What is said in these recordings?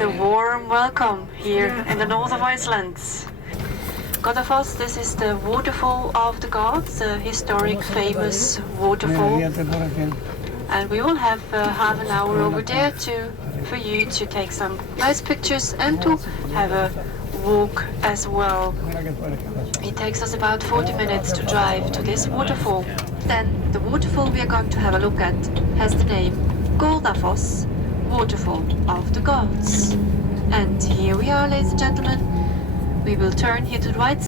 and a warm welcome here in the north of Iceland. Godafoss, this is the waterfall of the gods, a historic famous waterfall. And we will have half an hour over there for you to take some nice pictures and to have a walk as well. It takes us about 40 minutes to drive to this waterfall. Then the waterfall we are going to have a look at has the name Godafoss, Waterfall of the Gods. And here we are, ladies and gentlemen. We will turn here to the right.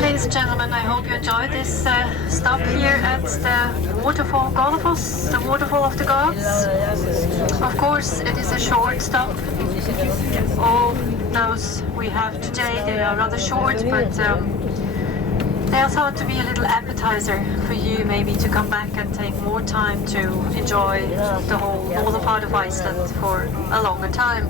Ladies and gentlemen, I hope you enjoyed this stop here at the waterfall Godafoss, the waterfall of the gods. Of course, it is a short stop. All those we have today, they are rather short, but they are thought to be a little appetizer for you maybe to come back and take more time to enjoy the whole northern part of Iceland for a longer time.